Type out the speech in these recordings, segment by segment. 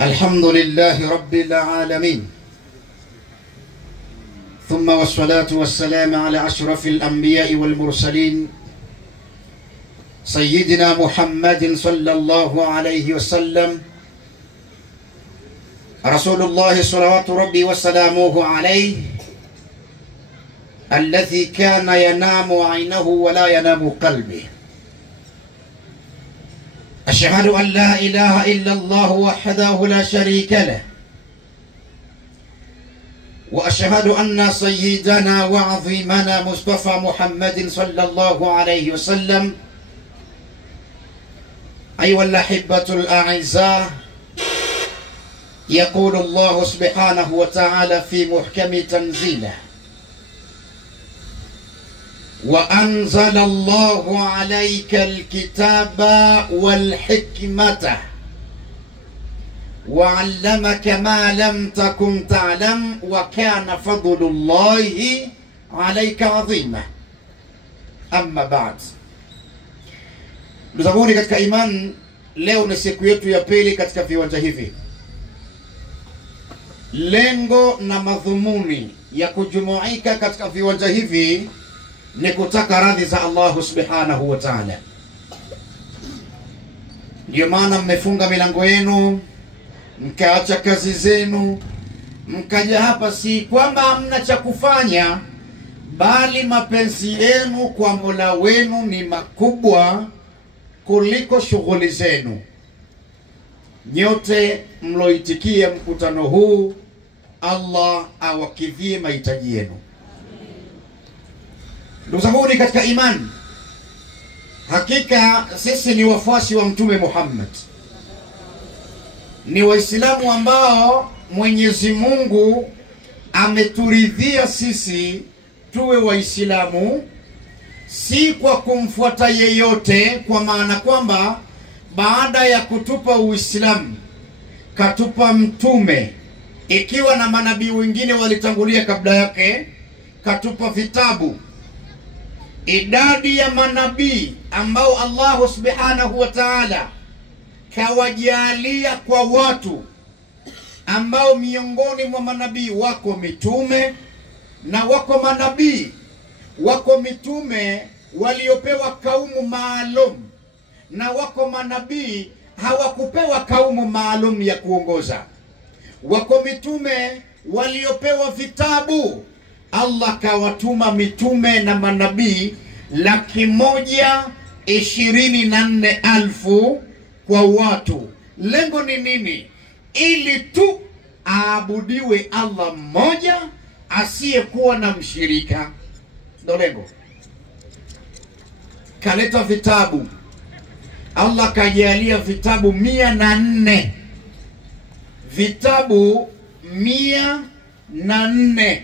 الحمد لله رب العالمين، ثم والصلاة والسلام على أشرف الأنبياء والمرسلين سيدنا محمد صلى الله عليه وسلم، رسول الله صلوات ربي وسلامه عليه، الذي كان ينام عينه ولا ينام قلبه. أشهد أن لا إله إلا الله وحده لا شريك له، وأشهد أن سيدنا وعظيمنا مصطفى محمد صلى الله عليه وسلم. أيها الأحبة الأعزاء، يقول الله سبحانه وتعالى في محكم تنزيله: وأنزل الله عليك الكتاب والحكمة وعلمك ما لم تكن تعلم وكان فضل الله عليك عظيما. أما بعد، ndugu katika iman, leo ni siku yetu ya pili katika viwanja hivi. Lengo na madhumuni ya kujumuika katika viwanja hivi ni kutaka radhi za Allah subhanahu wa ta'ala. Ndio maana mmefunga milango yenu, mkaacha kazi zenu, mkaja hapa, si kwamba hamna cha kufanya, bali mapenzi yenu kwa Mola wenu ni makubwa kuliko shughuli zenu. Nyote mloitikia mkutano huu, Allah awakidhie mahitaji yenu. Ndugu zangu katika imani, hakika sisi ni wafuasi wa Mtume Muhammad, ni Waislamu ambao Mwenyezi Mungu ameturidhia sisi tuwe Waislamu, si kwa kumfuata yeyote, kwa maana kwamba baada ya kutupa Uislamu katupa mtume, ikiwa na manabii wengine walitangulia kabla yake, katupa vitabu. Idadi ya manabii ambao Allah subhanahu wa ta'ala kawajalia kwa watu, ambao miongoni mwa manabii wako mitume na wako manabii wako mitume waliopewa kaumu maalum, na wako manabii hawakupewa kaumu maalum ya kuongoza. Wako mitume waliopewa vitabu. Allah kawatuma mitume na manabii 124,000 kwa watu. Lengo ni nini? Ili tu aabudiwe Allah mmoja asiyekuwa na mshirika. Ndio lengo. Kaleta vitabu. Allah kajalia vitabu 104. Vitabu 104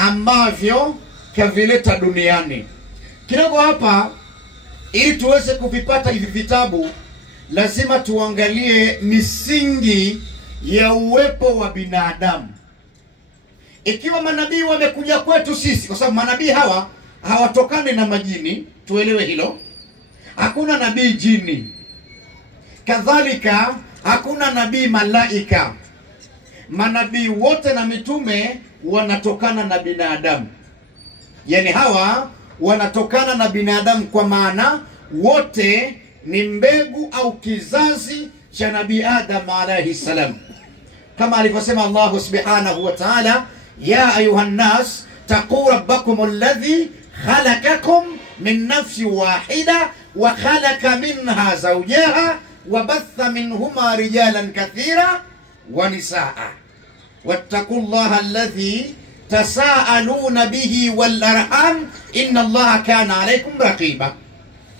ambavyo kavileta duniani. Kidogo hapa, ili tuweze kuvipata hivi vitabu, lazima tuangalie misingi ya uwepo wa binadamu. Ikiwa manabii wamekuja kwetu sisi, kwa sababu manabii hawa hawatokani na majini, tuelewe hilo. Hakuna nabii jini, kadhalika hakuna nabii malaika. Manabii wote na mitume wanatokana na binadamu. Yani hawa wanatokana na binadamu, kwa maana wote ni mbegu au kizazi cha Nabii Adam alayhi salam. Kama alivyosema Allah subhanahu wa ta'ala: ya ayuhan nas taqu rabbakum alladhi khalaqakum min nafsin wahida wa khalaqa minha zawjaha wa batha minhuma rijalan kathira wa nisaa wattaqullaha alladhi tasaaluna bihi wal arham inna Allaha kana alaykum raqiba.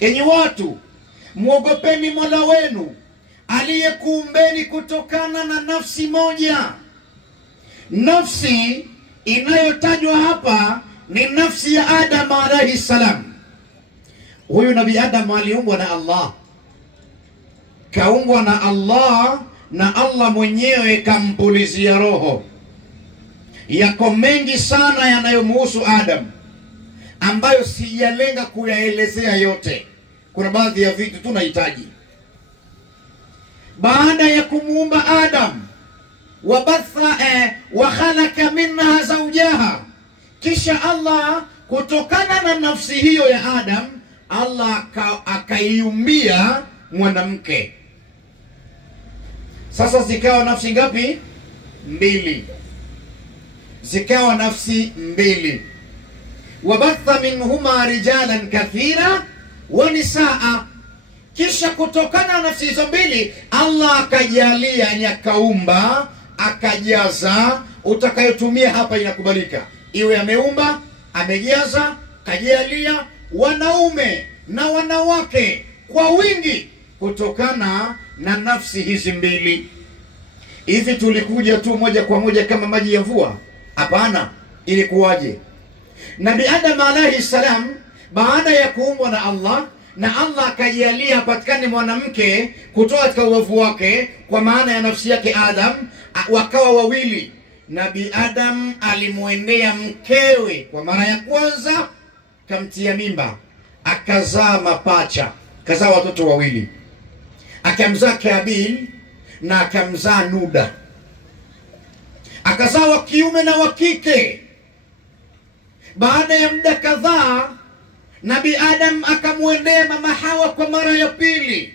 Enyi watu, muogopeni Mola wenu aliyekuumbeni kutokana na nafsi moja. Nafsi inayotajwa hapa ni nafsi ya Adam alayhi salam. Huyu Nabii Adam aliumbwa na Allah, kaumbwa na Allah, na Allah mwenyewe kampulizia roho. Yako mengi sana yanayomhusu Adam ambayo sijalenga kuyaelezea yote. Kuna baadhi ya vitu tunahitaji. Baada ya kumuumba Adam, wa khalaqa minha zawjaha, kisha Allah kutokana na nafsi hiyo ya Adam, Allah akaiumbia mwanamke. Sasa zikawa nafsi ngapi? Mbili. Zikawa nafsi mbili. Wabatha minhuma rijalan kathira wa nisaa, kisha kutokana na nafsi hizo mbili Allah akajalia, akaumba, akajaza. Utakayotumia hapa inakubalika, iwe ameumba, amejaza, kajalia wanaume na wanawake kwa wingi kutokana na nafsi hizi mbili. Hivi tulikuja tu moja kwa moja kama maji ya mvua? Hapana. Ilikuwaje? Nabi Adam alayhi salam, baada ya kuumbwa na Allah, na Allah akajalia patikane mwanamke kutoka katika ubavu wake, kwa maana ya nafsi yake Adam, wakawa wawili. Nabi Adam alimwendea mkewe kwa mara ya kwanza, kamtia mimba, akazaa mapacha, akazaa watoto wawili, akamzaa Kabil na akamzaa Nuda, akazaa wa kiume na wa kike. Baada ya muda kadhaa, Nabi Adam akamwendea mama Hawa kwa mara ya pili,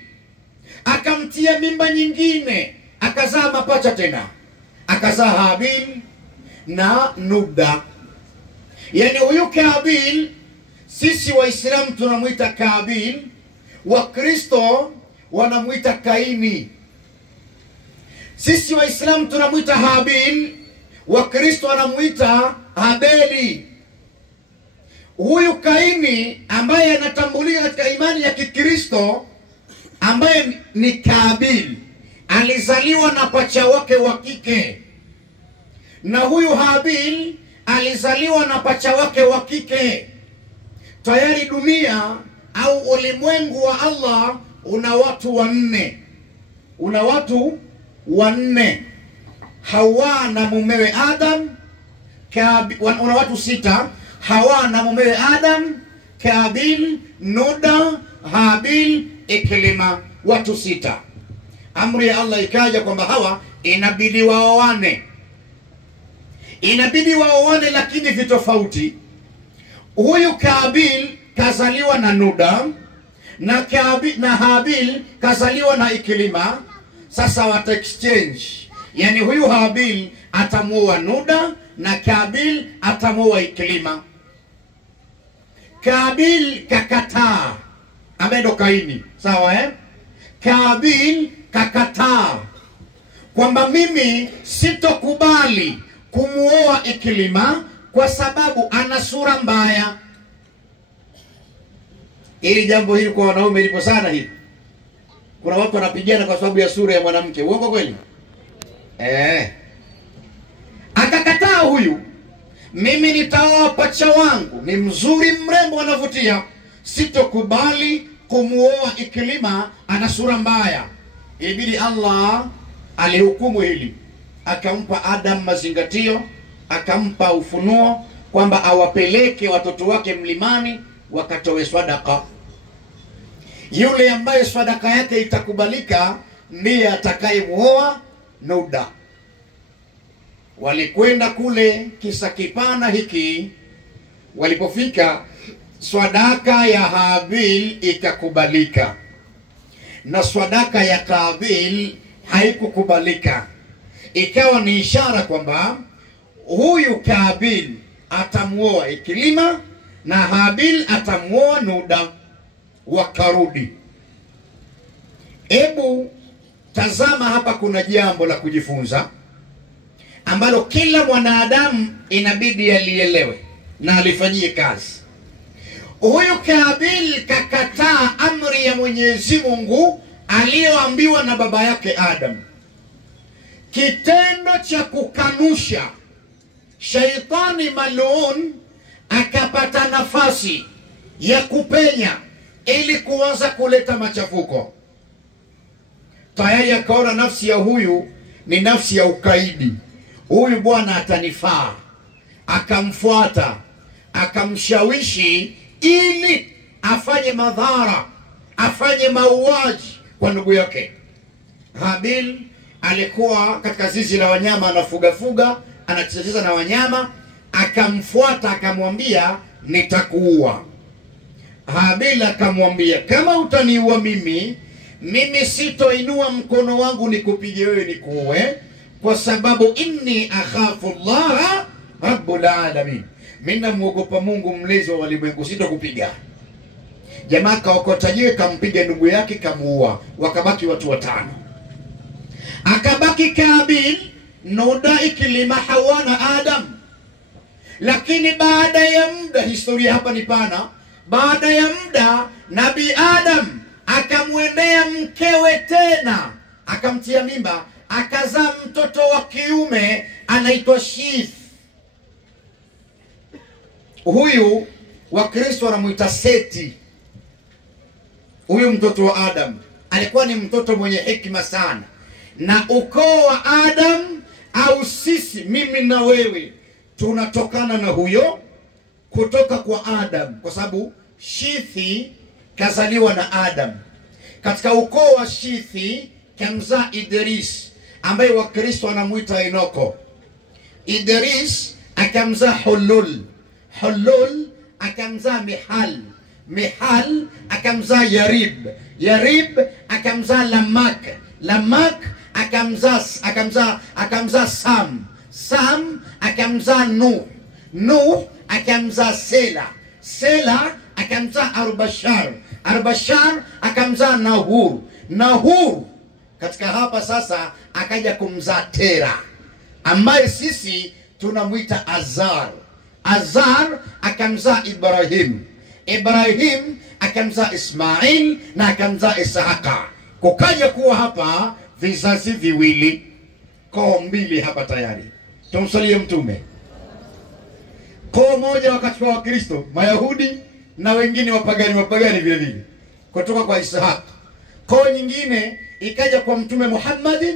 akamtia mimba nyingine, akazaa mapacha tena, akazaa Habil na Nuda. Yani huyu Kabil, sisi Waislamu tunamuita Kabil, Wakristo wanamuita Kaini. Sisi Waislamu tunamuita Habil, Wakristo wanamuita Habeli. Huyu Kaini ambaye anatambulika katika imani ya Kikristo, ambaye ni Kabil, alizaliwa na pacha wake wa kike, na huyu Habil alizaliwa na pacha wake wa kike. Tayari dunia au ulimwengu wa Allah una watu wanne. Una watu wanne: Hawa na mumewe Adam, una watu sita: Hawa na mumewe Adam, Kabil, Nuda, Habil, Iklima. Watu sita. Amri ya Allah ikaja kwamba hawa inabidi waoane. Inabidi waoane, lakini vitofauti. Huyu Kabil kazaliwa na Nuda, na Habil kazaliwa na Iklima. Sasa wata exchange, yani huyu Habil atamuoa Nuda na Kabil atamuoa Iklima. Kabil kakataa, ambaye ndo Kaini, sawa Kabil kakataa kwamba mimi sitokubali kumuoa Iklima kwa sababu ana sura mbaya. Ili jambo hili kwa wanaume lipo sana hivi. Kuna watu wanapigana kwa sababu ya sura ya mwanamke. Uongo kweli? Akakataa huyu, mimi nitaoa pacha wangu, ni mzuri, mrembo, anavutia, sitokubali kumuoa Iklima, ana sura mbaya. Ilibidi Allah alihukumu hili, akampa Adam mazingatio, akampa ufunuo kwamba awapeleke watoto wake mlimani wakatoe sadaka. Yule ambaye sadaka yake itakubalika ndiye atakayemuoa Nuda. Walikwenda kule, kisa kipana hiki. Walipofika, sadaka ya Habil ikakubalika na sadaka ya Kabil haikukubalika. Ikawa ni ishara kwamba huyu Kabil atamuoa Iklima na Habil atamuoa Nuda. Wakarudi. Ebu tazama hapa, kuna jambo la kujifunza ambalo kila mwanadamu inabidi alielewe na alifanyie kazi. Huyu Kabil kakataa amri ya Mwenyezi Mungu aliyoambiwa na baba yake Adam. Kitendo cha kukanusha, shaitani mal'un akapata nafasi ya kupenya ili kuanza kuleta machafuko. Tayari akaona nafsi ya huyu ni nafsi ya ukaidi. Huyu bwana atanifaa. Akamfuata, akamshawishi ili afanye madhara, afanye mauaji kwa ndugu yake. Habil alikuwa katika zizi la wanyama anafuga, anacheza na wanyama, akamfuata akamwambia nitakuua. Habil akamwambia kama utaniua mimi sitoinua mkono wangu nikupige wewe nikuue, kwa sababu inni akhafu Allah rabbul alamin, mimi namuogopa Mungu mlezi wa walimwengu, sitokupiga. Jamaa kaokota jiwe kampiga ndugu yake kamuua, wakabaki watu 5. Akabaki Kabil nudaiki lima hawana Adam. Lakini baada ya muda, historia hapa ni pana, baada ya muda Nabii Adam akamwendea mkewe tena, akamtia mimba, akazaa mtoto wa kiume anaitwa Shith. Huyu Wakristo wanamuita Seti. Huyu mtoto wa Adam alikuwa ni mtoto mwenye hekima sana, na ukoo wa Adam au sisi, mimi na wewe, tunatokana na huyo, kutoka kwa Adam, kwa sababu Shithi kazaliwa na Adam. Katika ukoo wa Shithi kamzaa Idris, ambaye Wakristo wanamuita Enoko. Idris akamzaa Hulul, Hulul akamzaa Mihal, Mihal akamzaa Yarib, Yarib akamzaa Lamak, Lamak akamzaa Sam, Sam akamzaa Nuh, Nuh akamzaa Sela, Sela akamzaa Arbashar, Arbashar akamzaa Nahur, Nahur katika hapa sasa akaja kumzaa Tera, ambaye sisi tunamuita Azar, Azar akamzaa Ibrahim, Ibrahim akamzaa Ismail na akamzaa Ishaqa. Kukaja kuwa hapa vizazi viwili, koo mbili hapa tayari. Tumsalie Mtume. Koo moja wakati wa Wakristo Mayahudi na wengine wapagani vile vile, kutoka kwa Ishaq. Koo nyingine ikaja kwa Mtume Muhammad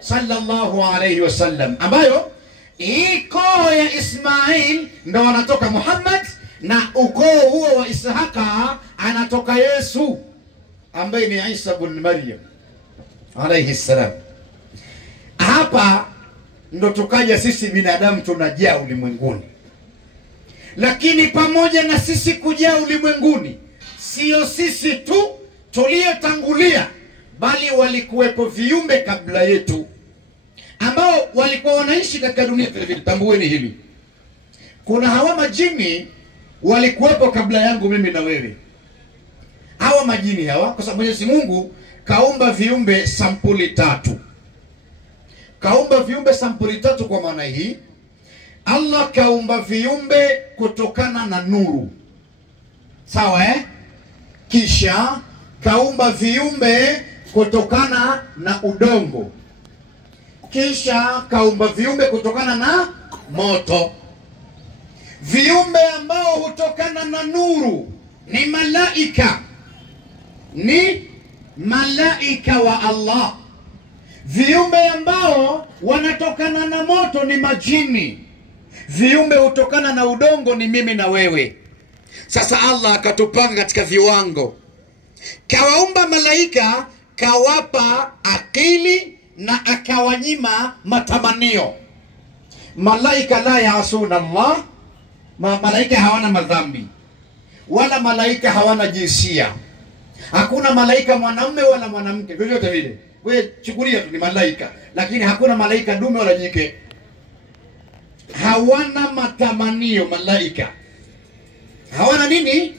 sallallahu alayhi wasallam, ambayo hii koo ya Ismail ndo wanatoka Muhammad, na ukoo huo wa Ishaqa anatoka Yesu ambaye ni Isa ibn Maryam alayhi salam. Hapa ndo tukaja sisi binadamu tunajaa ulimwenguni. Lakini pamoja na sisi kujaa ulimwenguni, sio sisi tu tuliotangulia, bali walikuwepo viumbe kabla yetu ambao walikuwa wanaishi katika dunia vile vile. Tambueni hili, kuna hawa majini walikuwepo kabla yangu mimi na wewe. Hawa majini hawa, kwa sababu Mwenyezi Mungu kaumba viumbe sampuli 3. Kaumba viumbe sampuli 3 kwa maana hii, Allah kaumba viumbe kutokana na nuru. Sawa Kisha kaumba viumbe kutokana na udongo. Kisha kaumba viumbe kutokana na moto. Viumbe ambao hutokana na nuru ni malaika, ni malaika wa Allah. Viumbe ambao wanatokana na moto ni majini. Viumbe hutokana na udongo ni mimi na wewe. Sasa Allah akatupanga katika viwango. Kawaumba malaika, kawapa akili na akawanyima matamanio. Malaika la yaasuna Allah, malaika hawana madhambi, wala malaika hawana jinsia. Hakuna malaika mwanamume wala mwanamke, vyovyote vile. Wewe chukulia tu ni malaika, lakini hakuna malaika dume wala jike. Hawana matamanio malaika. Hawana nini?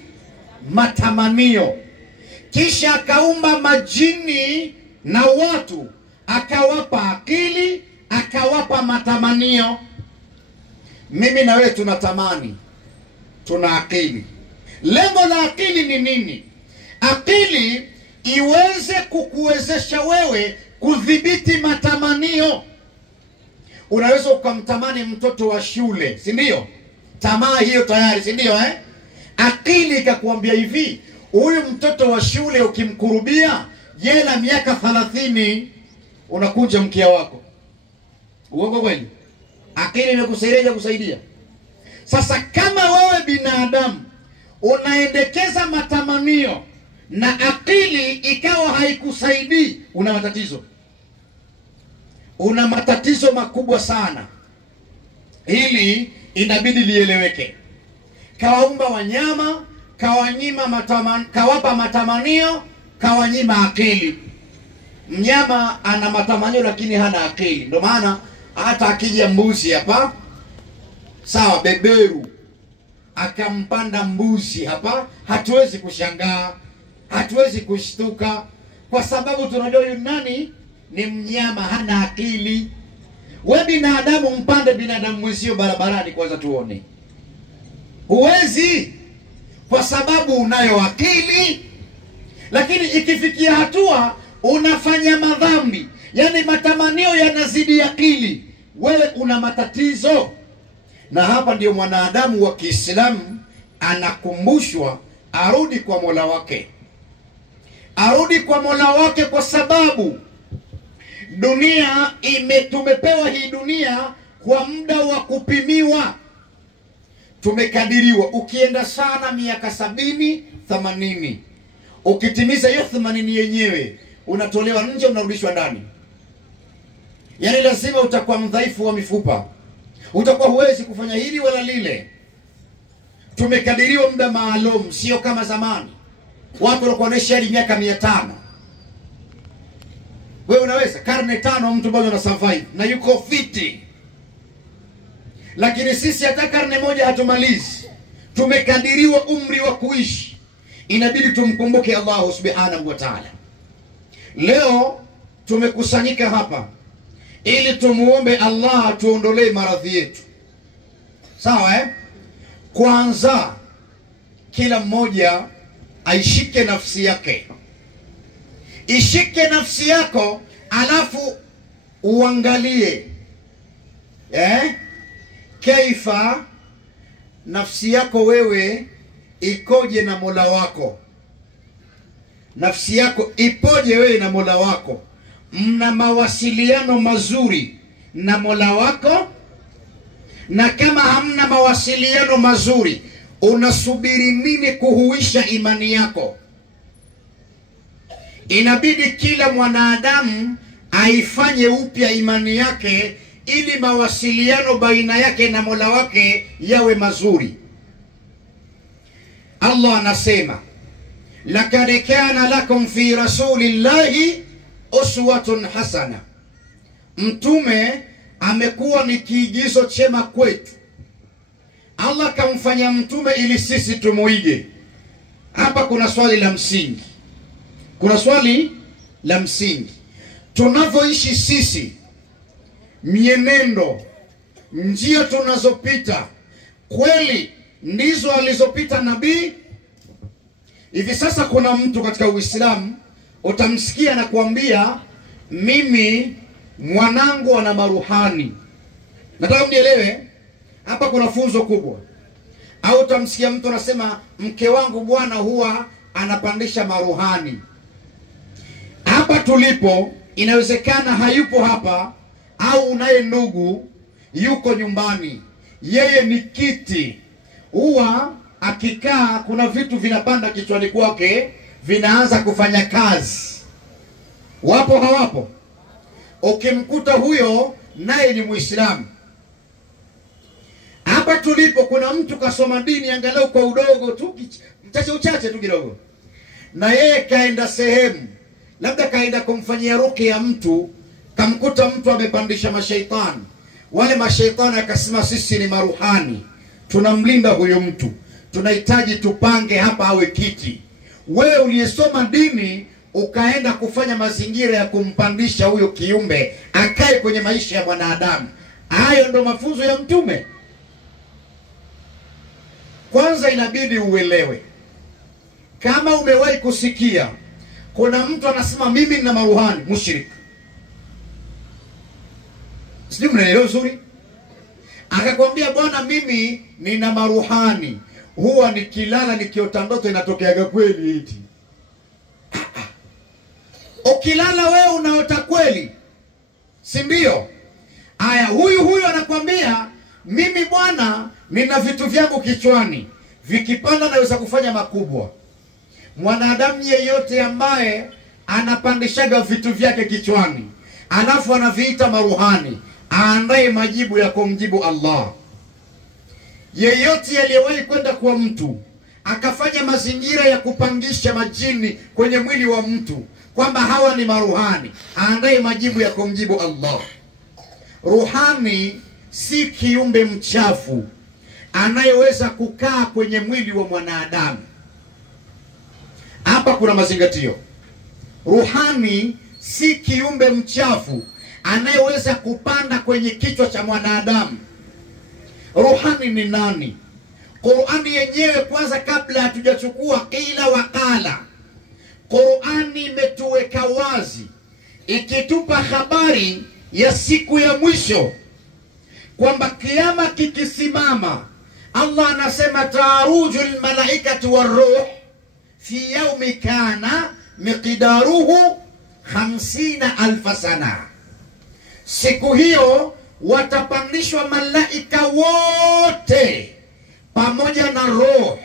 Matamanio. Kisha akaumba majini na watu, akawapa akili, akawapa matamanio. Mimi na wewe tunatamani, tuna akili. Lengo la akili ni nini? Akili iweze kukuwezesha wewe kudhibiti matamanio. Unaweza ukamtamani mtoto wa shule, si ndio? Tamaa hiyo tayari, si ndio Akili ikakuambia hivi, huyu mtoto wa shule ukimkurubia jela miaka 30, unakunja mkia wako. Uongo kweli? Akili imekusaidia. Sasa kama wewe binadamu unaendekeza matamanio na akili ikawa haikusaidii, una matatizo. una matatizo makubwa sana. Hili inabidi lieleweke. Kawaumba wanyama, kawapa matamanio, kawanyima akili. Mnyama ana matamanio lakini hana akili. Ndio maana hata akija mbuzi hapa, sawa, beberu akampanda mbuzi hapa, hatuwezi kushangaa, hatuwezi kushtuka, kwa sababu tunajua yule nani ni mnyama, hana akili. Wewe binadamu mpande binadamu mwenzio barabarani, kwanza tuone. Huwezi, kwa sababu unayo akili. Lakini ikifikia hatua unafanya madhambi, yani matamanio yanazidi akili, wewe una matatizo. Na hapa ndio mwanadamu wa Kiislamu anakumbushwa arudi kwa Mola wake. Arudi kwa Mola wake, kwa sababu dunia tumepewa hii dunia kwa muda wa kupimiwa. Tumekadiriwa ukienda sana miaka 70, 80. Ukitimiza hiyo 80 yenyewe unatolewa nje, unarudishwa ndani. Yani lazima utakuwa mdhaifu wa mifupa, utakuwa huwezi kufanya hili wala lile. Tumekadiriwa muda maalum, sio kama zamani watu walikuwa wanaishi hadi miaka 500. Wewe unaweza karne 5 mtu bado ana survive na yuko fiti. Lakini sisi hata karne moja hatumalizi. Tumekadiriwa umri wa kuishi. Inabidi tumkumbuke Allah subhanahu wa ta'ala. Leo tumekusanyika hapa ili tumuombe Allah tuondolee maradhi yetu. Sawa Kwanza kila mmoja aishike nafsi yake. Ishike nafsi yako, alafu uangalie kaifa nafsi yako wewe ikoje na Mola wako. Nafsi yako ipoje wewe na Mola wako? Mna mawasiliano mazuri na Mola wako? Na kama hamna mawasiliano mazuri, unasubiri nini kuhuisha imani yako? Inabidi kila mwanadamu aifanye upya imani yake, ili mawasiliano baina yake na Mola wake yawe mazuri. Allah anasema, lakad kana lakum fi rasulillahi uswatun hasana. Mtume amekuwa ni kiigizo chema kwetu. Allah kamfanya mtume ili sisi tumuige. Hapa kuna swali la msingi. Kuna swali la msingi. Tunavyoishi sisi, mienendo, njia tunazopita, kweli ndizo alizopita nabii? Hivi sasa kuna mtu katika Uislamu utamsikia na kuambia, mimi mwanangu ana maruhani. Nataka mnielewe, hapa kuna funzo kubwa. Au utamsikia mtu anasema, mke wangu bwana huwa anapandisha maruhani. Hapa tulipo inawezekana hayupo hapa, au unaye ndugu yuko nyumbani, yeye ni kiti, huwa akikaa kuna vitu vinapanda kichwani kwake, vinaanza kufanya kazi. Wapo hawapo? Ukimkuta huyo naye ni Muislamu. Hapa tulipo kuna mtu kasoma dini angalau kwa udogo tu, uchache tu kidogo, na yeye kaenda sehemu, labda kaenda kumfanyia ruqya mtu, kamkuta mtu amepandisha mashaitani. Wale mashaitani akasema, sisi ni maruhani, tunamlinda huyo mtu, tunahitaji tupange hapa awe kiti. Wewe uliyesoma dini ukaenda kufanya mazingira ya kumpandisha huyo kiumbe akae kwenye maisha ya mwanadamu. Hayo ndo mafunzo ya mtume? Kwanza inabidi uelewe. Kama umewahi kusikia kuna mtu anasema mimi nina maruhani, mushrik. Sijui mnaelewa vizuri? Akakwambia, bwana mimi nina maruhani, huwa nikilala nikiota ndoto inatokeaga kweli eti. Ukilala wewe unaota kweli, si ndio? Aya, huyu anakwambia, mimi bwana nina vitu vyangu kichwani, vikipanda naweza kufanya makubwa. Mwanadamu yeyote ambaye anapandishaga vitu vyake kichwani, alafu anaviita maruhani, aandae majibu ya kumjibu Allah. Yeyote aliyewahi kwenda kwa mtu akafanya mazingira ya kupangisha majini kwenye mwili wa mtu kwamba hawa ni maruhani, aandae majibu ya kumjibu Allah. Ruhani si kiumbe mchafu anayeweza kukaa kwenye mwili wa mwanadamu. Hapa kuna mazingatio. Ruhani si kiumbe mchafu anayeweza kupanda kwenye kichwa cha mwanadamu. Ruhani ni nani? Qur'ani yenyewe kwanza, kabla hatujachukua ila wakala, Qur'ani imetuweka wazi ikitupa habari ya siku ya mwisho kwamba kiyama kikisimama, Allah anasema tarujul malaikatu waruh fi yawmi kana miqdaruhu 50,000 sana. Siku hiyo watapandishwa malaika wote pamoja na roh.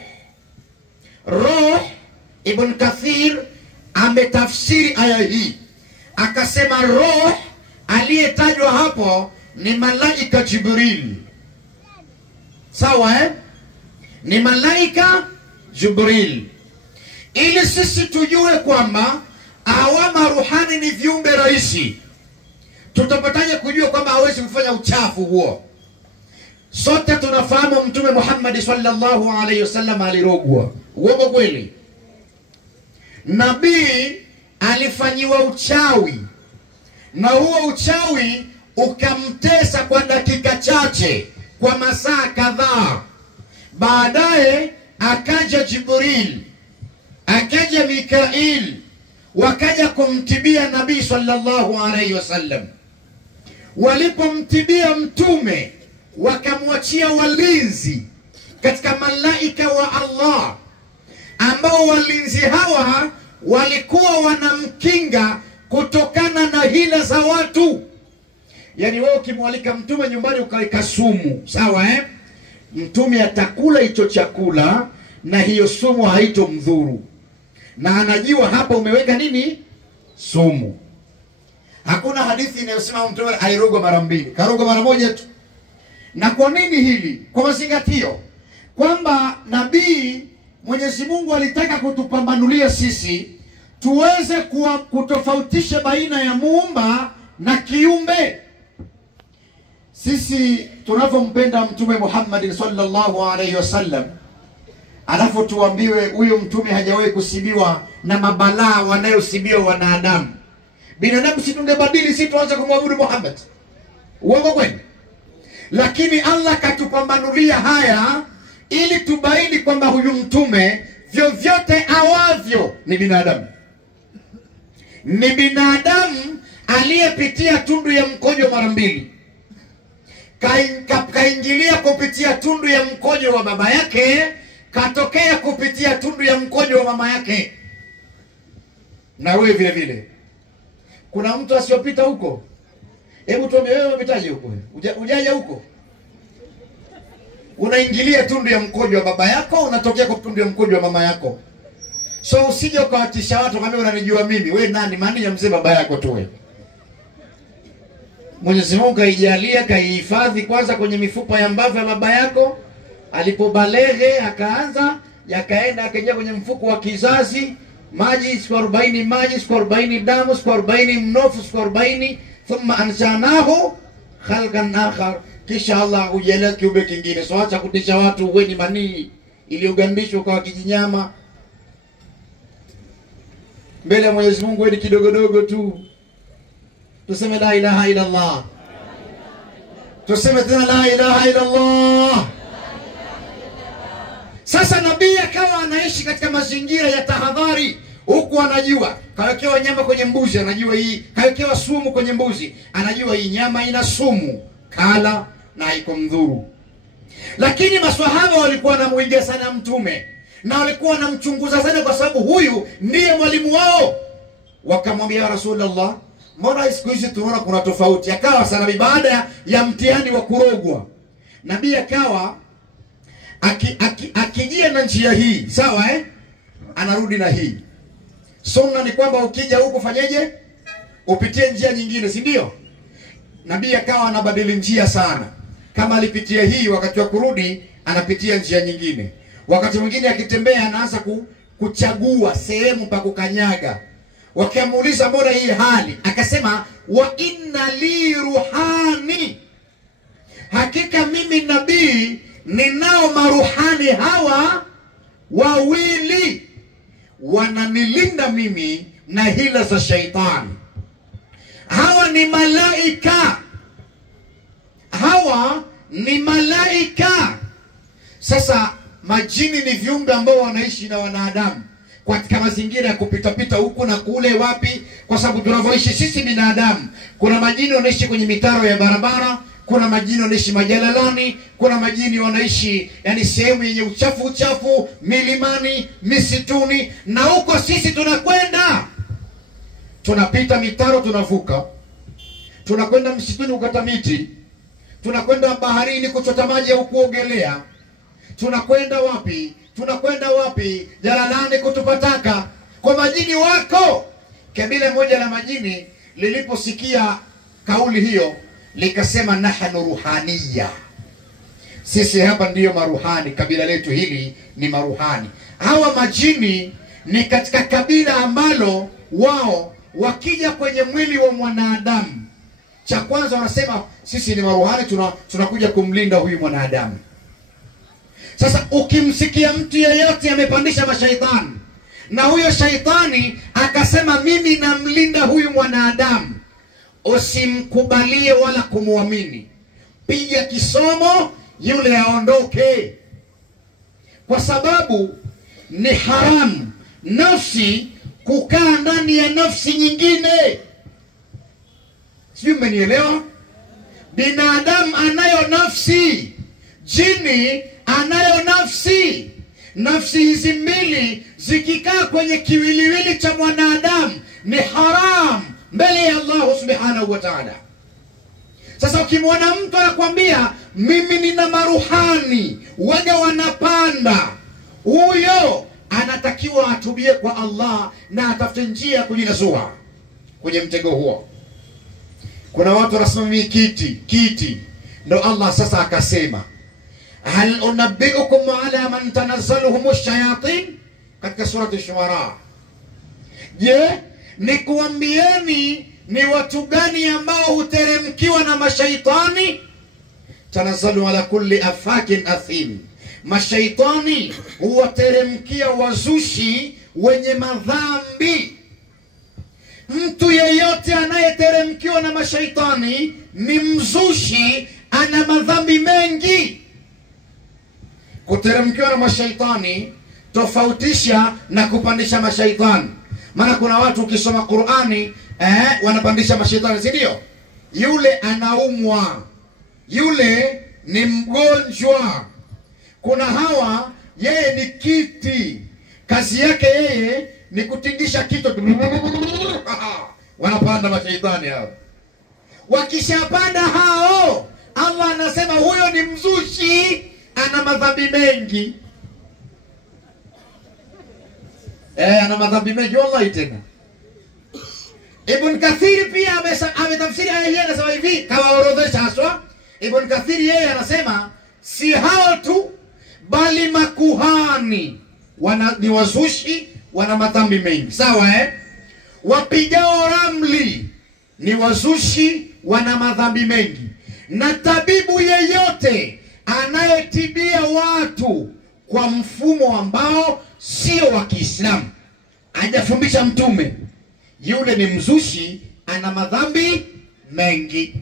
Roh, Ibn Kathir ametafsiri aya hii akasema roh aliyetajwa hapo ni malaika Jibril. Sawa ni malaika Jibril, ili sisi tujue kwamba hawa maruhani ni viumbe rahisi. Tutapataje kujua kwamba hawezi kufanya uchafu huo? Sote tunafahamu Mtume Muhammad sallallahu alaihi wasallam alirogwa. Uongo kweli? Nabii alifanyiwa uchawi, na huo uchawi ukamtesa kwa dakika chache, kwa masaa kadhaa. Baadaye akaja Jibril, akaja Mikail, wakaja kumtibia Nabii sallallahu alaihi wasallam. Walipomtibia Mtume, wakamwachia walinzi katika malaika wa Allah, ambao walinzi hawa walikuwa wanamkinga kutokana na hila za watu. Yani wewe ukimwalika Mtume nyumbani ukaweka sumu, sawa Mtume atakula hicho chakula na hiyo sumu haitomdhuru, na anajua hapa umeweka nini? Sumu. Hakuna hadithi inayosema Mtume alirogwa mara mbili, karogwa mara moja tu. Na kwa nini hili? Kwa mazingatio kwamba nabii Mwenyezi Mungu alitaka kutupambanulia sisi tuweze kutofautisha baina ya muumba na kiumbe. Sisi tunavyompenda Mtume Muhammad sallallahu alaihi wasallam, alafu tuambiwe huyo mtume hajawahi kusibiwa na mabalaa wanayosibiwa wanadamu. Binadamu si tungebadili, si tuanze kumwabudu Muhammad? Uongo kweli? Lakini Allah katupambanulia haya ili tubaini kwamba huyu mtume vyovyote awavyo ni binadamu. Ni binadamu aliyepitia tundu ya mkojo mara mbili. Kaingilia kupitia tundu ya mkojo wa baba yake, katokea kupitia tundu ya mkojo wa mama yake. Na wewe vile vile. Kuna mtu asiyopita huko? Hebu tuambie wewe umepitaje huko? Ujaja huko? Unaingilia tundu ya mkojo wa baba yako, unatokea kwa tundu ya mkojo wa mama yako. So usije ukawatisha watu kama unanijua mimi. Wewe nani? Maana ya mzee baba yako tu wewe. Mwenyezi Mungu kaijalia, kaihifadhi kwanza kwenye mifupa ya mbavu ya baba yako. Alipobalege akaanza, yakaenda akaingia kwenye mfuko wa kizazi, maji siku 40, maji siku 40, damu siku 40, mnofu siku 40, thumma anshanahu khalqan akhar. Kisha Allah hujalia kiumbe kingine. So acha kutisha watu, wewe ni manii iliyogandishwa kwa kijinyama. Mbele ya Mwenyezi Mungu wewe ni kidogodogo tu. Tuseme la ilaha illa Allah. Tuseme tena la ilaha illa Allah. Sasa nabii akawa anaishi katika mazingira ya tahadhari, huku anajua kawekewa nyama kwenye mbuzi, anajua hii, kawekewa sumu kwenye mbuzi, anajua hii nyama ina sumu, kala na haikumdhuru. Lakini maswahaba walikuwa wanamuiga sana mtume na walikuwa wanamchunguza sana, kwa sababu huyu ndiye mwalimu wao. Wakamwambia ya Rasulullah, mbona siku hizi tunaona kuna tofauti? Akawa sana baada ya mtihani wa kurogwa, nabii akawa akijia na njia hii, sawa anarudi na hii. Sunna ni kwamba ukija huko fanyeje? upitie njia nyingine, si ndio? Nabii akawa anabadili njia sana. Kama alipitia hii, wakati wa kurudi anapitia njia nyingine. Wakati mwingine akitembea anaanza kuchagua sehemu pa kukanyaga. Wakamuuliza mbona hii hali? Akasema wa inna li ruhani, hakika mimi nabii ninao maruhani hawa wawili, wananilinda mimi na hila za shaitani. Hawa ni malaika, hawa ni malaika. Sasa majini ni viumbe ambao wanaishi na wanadamu katika mazingira ya kupita huku na kule, wapi? Kwa sababu tunavyoishi sisi binadamu, kuna majini wanaishi kwenye mitaro ya barabara, kuna majini wanaishi majalalani, kuna majini wanaishi yani sehemu yenye uchafu, milimani, misituni. Na huko sisi tunakwenda, tunapita mitaro, tunavuka, tunakwenda msituni kukata miti, tunakwenda baharini kuchota maji au kuogelea, tunakwenda wapi? Jalalani kutupataka. Kwa majini wako. Kabila moja la majini liliposikia kauli hiyo likasema nahnu ruhaniya, sisi hapa ndiyo maruhani, kabila letu hili ni maruhani. Hawa majini ni katika kabila ambalo wao wakija kwenye mwili wa mwanadamu, cha kwanza wanasema sisi ni maruhani, tunakuja kumlinda huyu mwanadamu. Sasa ukimsikia mtu yeyote amepandisha mashaitani na huyo shaitani akasema mimi namlinda huyu mwanadamu, usimkubalie wala kumuamini. Piga kisomo, yule aondoke, kwa sababu ni haramu nafsi kukaa ndani ya nafsi nyingine. Sijui mmenielewa? Binadamu anayo nafsi, jini anayo nafsi. Nafsi hizi mbili zikikaa kwenye kiwiliwili cha mwanadamu ni haram mbele ya Allah subhanahu wa ta'ala. Sasa ukimwona mtu anakuambia mimi nina maruhani waga wanapanda, huyo anatakiwa atubie kwa Allah na atafute njia kujinasua kwenye mtego huo. Kuna watu wanasimamia kiti. Ndio Allah sasa akasema hal unabbiukum ala man tanazzaluhum ash-shayatin, katika surati Ash-Shu'ara. Je, nikuambieni ni watu gani ambao huteremkiwa na mashaitani? Tanazzalu ala kulli afakin athim, mashaitani huwateremkia wazushi wenye madhambi. Mtu yeyote anayeteremkiwa na mashaitani ni mzushi, ana madhambi mengi. Kuteremkiwa na mashaitani tofautisha na kupandisha mashaitani. Maana kuna watu ukisoma Qur'ani wanapandisha mashaitani, si ndio? Yule anaumwa, yule ni mgonjwa. Kuna hawa yeye ni kiti, kazi yake yeye ni kutingisha kitu, wanapanda mashaitani hao. Wakishapanda hao, Allah anasema huyo ni mzushi, ana madhambi mengi. Ana madhambi mengi wallahi tena. Ibn Kathir pia ametafsiri aya hii, anasema hivi, kama orodhesha haswa. Ibn Kathir yeye anasema si hao tu, bali makuhani ni wazushi, wana madhambi mengi. Sawa Wapigao ramli ni wazushi, wana madhambi mengi. Na tabibu yeyote anayetibia watu kwa mfumo ambao sio wa Kiislamu, hajafundisha Mtume, yule ni mzushi, ana madhambi mengi.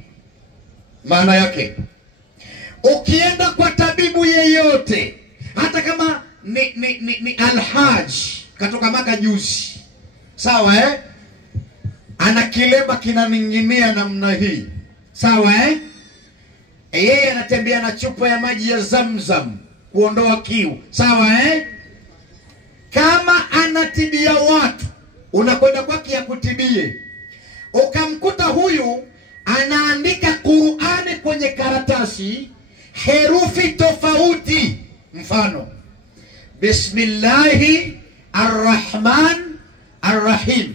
Maana yake ukienda kwa tabibu yeyote, hata kama ni Alhaj katoka Maka juzi, sawa ana kilema kinaninginia namna hii, sawa yeye anatembea na chupa ya maji ya Zamzam kuondoa kiu, sawa Kama anatibia watu, unakwenda kwake ya kutibie, ukamkuta huyu anaandika Qur'ani kwenye karatasi herufi tofauti, mfano Bismillahi Ar-Rahman Ar-Rahim,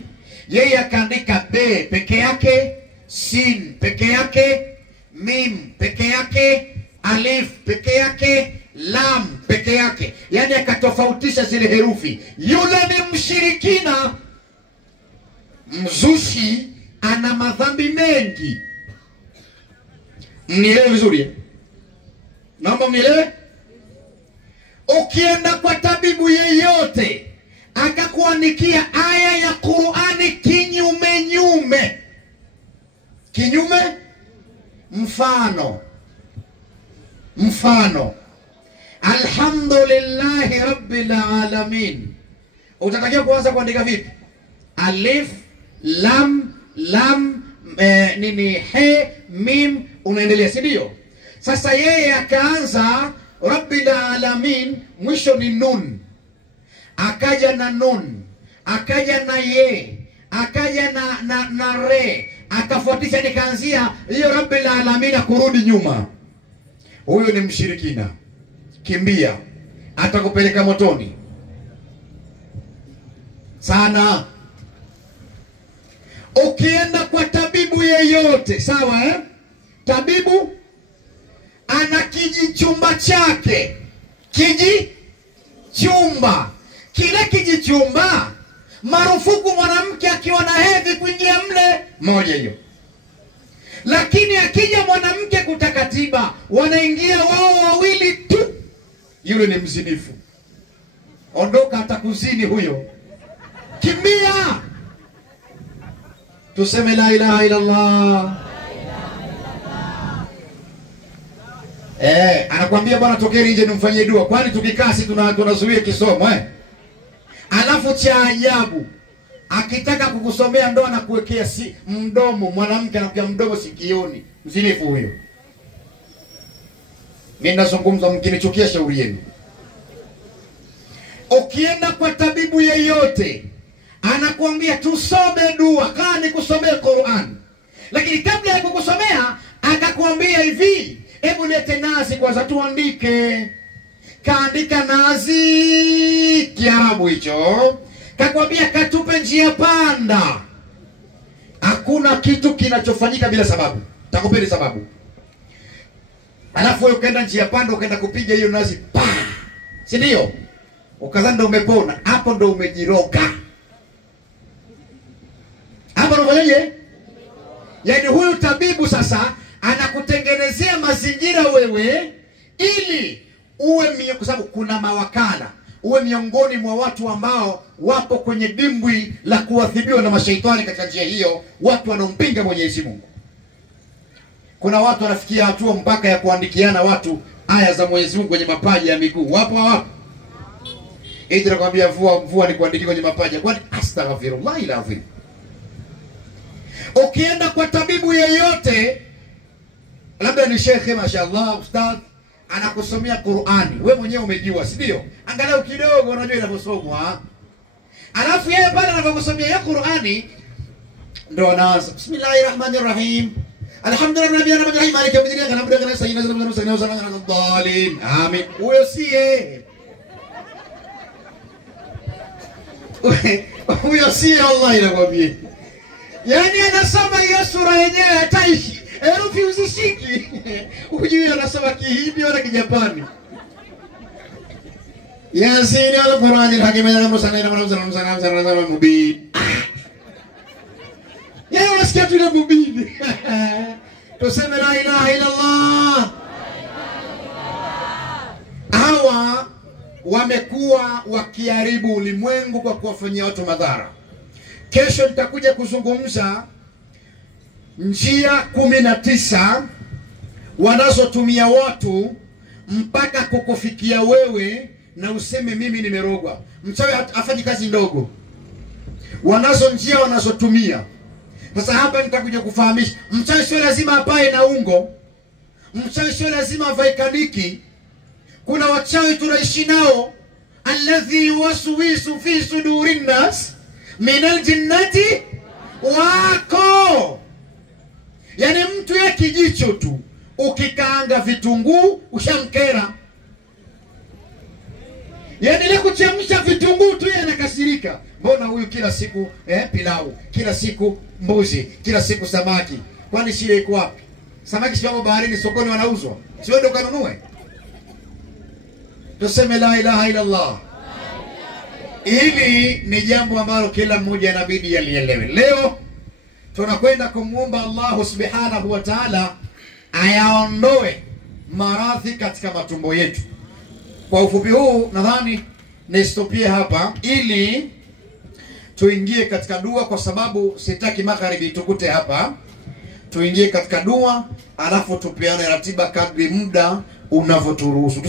Yeye akaandika be peke yake, sin peke yake, mim peke yake, alif peke yake, lam peke yake. Yani akatofautisha zile herufi. Yule ni mshirikina, mzushi, ana madhambi mengi. Mnielewe vizuri? Naomba mnielewe. Ukienda kwa tabibu yeyote akakuandikia aya ya Qur'ani kinyume, mfano alhamdulillahi rabbil alamin, utatakiwa kuanza kuandika vipi? Alif, lam, he, mim, unaendelea, si ndio? Sasa yeye akaanza rabbil alamin, mwisho ni nun, akaja na nun, akaja na ye, akaja na re, akafuatisha, nikaanzia hiyo rabbil alamin kurudi nyuma. Huyo ni mshirikina, kimbia, atakupeleka motoni sana. Ukienda kwa tabibu yeyote, sawa tabibu ana kijichumba chake, kijichumba. Kile kijichumba marufuku mwanamke akiwa na hedhi kuingia mle, moja hiyo. Lakini akija mwanamke kutakatiba, wanaingia wao wawili tu, yule ni mzinifu. Ondoka, atakuzini huyo, kimbia. Tuseme la ilaha illa Allah. Anakuambia bwana tokeni nje nimfanyie dua. Kwani tukikaa si tunazuia kisomo Alafu cha ajabu, akitaka kukusomea ndoa na kuwekea mdomo, mwanamke anakuja mdomo sikioni. Mzinifu huyo. Mimi nazungumza, mkinichukia shauri yenu. Ukienda kwa tabibu yeyote anakuambia tusome dua, kaa nikusomee Qur'an. Lakini kabla ya kukusomea akakuambia hivi, hebu lete nazi kwanza tuandike. Kaandika nazi Kiarabu hicho, kakwambia katupe njia panda. Hakuna kitu kinachofanyika bila sababu. Takupeni sababu. Alafu wewe ukaenda njia panda, ukaenda kupiga hiyo nazi, pa, si ndio? Ukazani ndo umepona. Hapo ndo umejiroga. Hapo ndo umefanyaje? Yaani huyu tabibu sasa anakutengenezea mazingira wewe ili uwe kwa sababu kuna mawakala, uwe miongoni mwa watu ambao wapo kwenye dimbwi la kuadhibiwa na mashaitani. Katika njia hiyo watu wanaompinga Mwenyezi Mungu. Kuna watu wanafikia hatua mpaka ya kuandikiana watu aya za Mwenyezi Mungu kwenye mapaja ya miguu. Wapo hapo. Eti nakwambia mvua ni kuandikia kwenye mapaja. Kwani astaghfirullah alazim. Ukienda kwa tabibu yeyote, labda ni shekhe mashaallah ustadh, anakusomea Qur'ani, wewe mwenyewe umejua, si ndio? Angalau kidogo unajua inavyosomwa. Alafu yeye pale anapokusomea ya Qur'ani ndo anaanza bismillahirrahmanirrahim, alhamdulillahi rabbil alamin, maliki yawmiddin, na'budu wa nasta'inu, amin. Huyo siye. Huyo siye, Allah inakwambia. Yani anasoma hiyo sura yenyewe hataishi, herufi uzishiki. Hujui anasoma Kihindi wala Kijapani. Yasin al-Qur'an al-Hakim al-Musanna mubin. Yeye unasikia tu ile mubin. Tuseme la ilaha illa Allah. Hawa wamekuwa wakiharibu ulimwengu kwa kuwafanyia watu madhara. Kesho nitakuja kuzungumza njia 19 wanazotumia watu mpaka kukufikia wewe na useme mimi nimerogwa. Mchawi afanyi kazi ndogo. Wanazo njia wanazotumia. Sasa hapa nitakuja kufahamisha. Mchawi sio lazima apae na ungo. Mchawi sio lazima avae kaniki. Kuna wachawi tunaishi nao, alladhi yuwaswisu fi sudurin nas minal jinnati wako. Yani mtu ya kijicho tu, ukikaanga vitunguu ushamkera. Yani ile kuchemsha vitunguu tu yanakasirika. mbona huyu kila siku pilau, kila siku mbuzi, kila siku samaki? Kwani shida iko wapi? Samaki sio baharini, sokoni wanauzwa, sio ndio kanunue? Tuseme la ilaha illa Allah. Hili ni jambo ambalo kila mmoja inabidi alielewe. Leo tunakwenda kumuomba Allah subhanahu wa ta'ala ayaondoe maradhi katika matumbo yetu. Kwa ufupi huu nadhani nistopie hapa ili tuingie katika dua, kwa sababu sitaki magharibi tukute hapa. Tuingie katika dua alafu tupeane ratiba kadri muda unavyoturuhusu.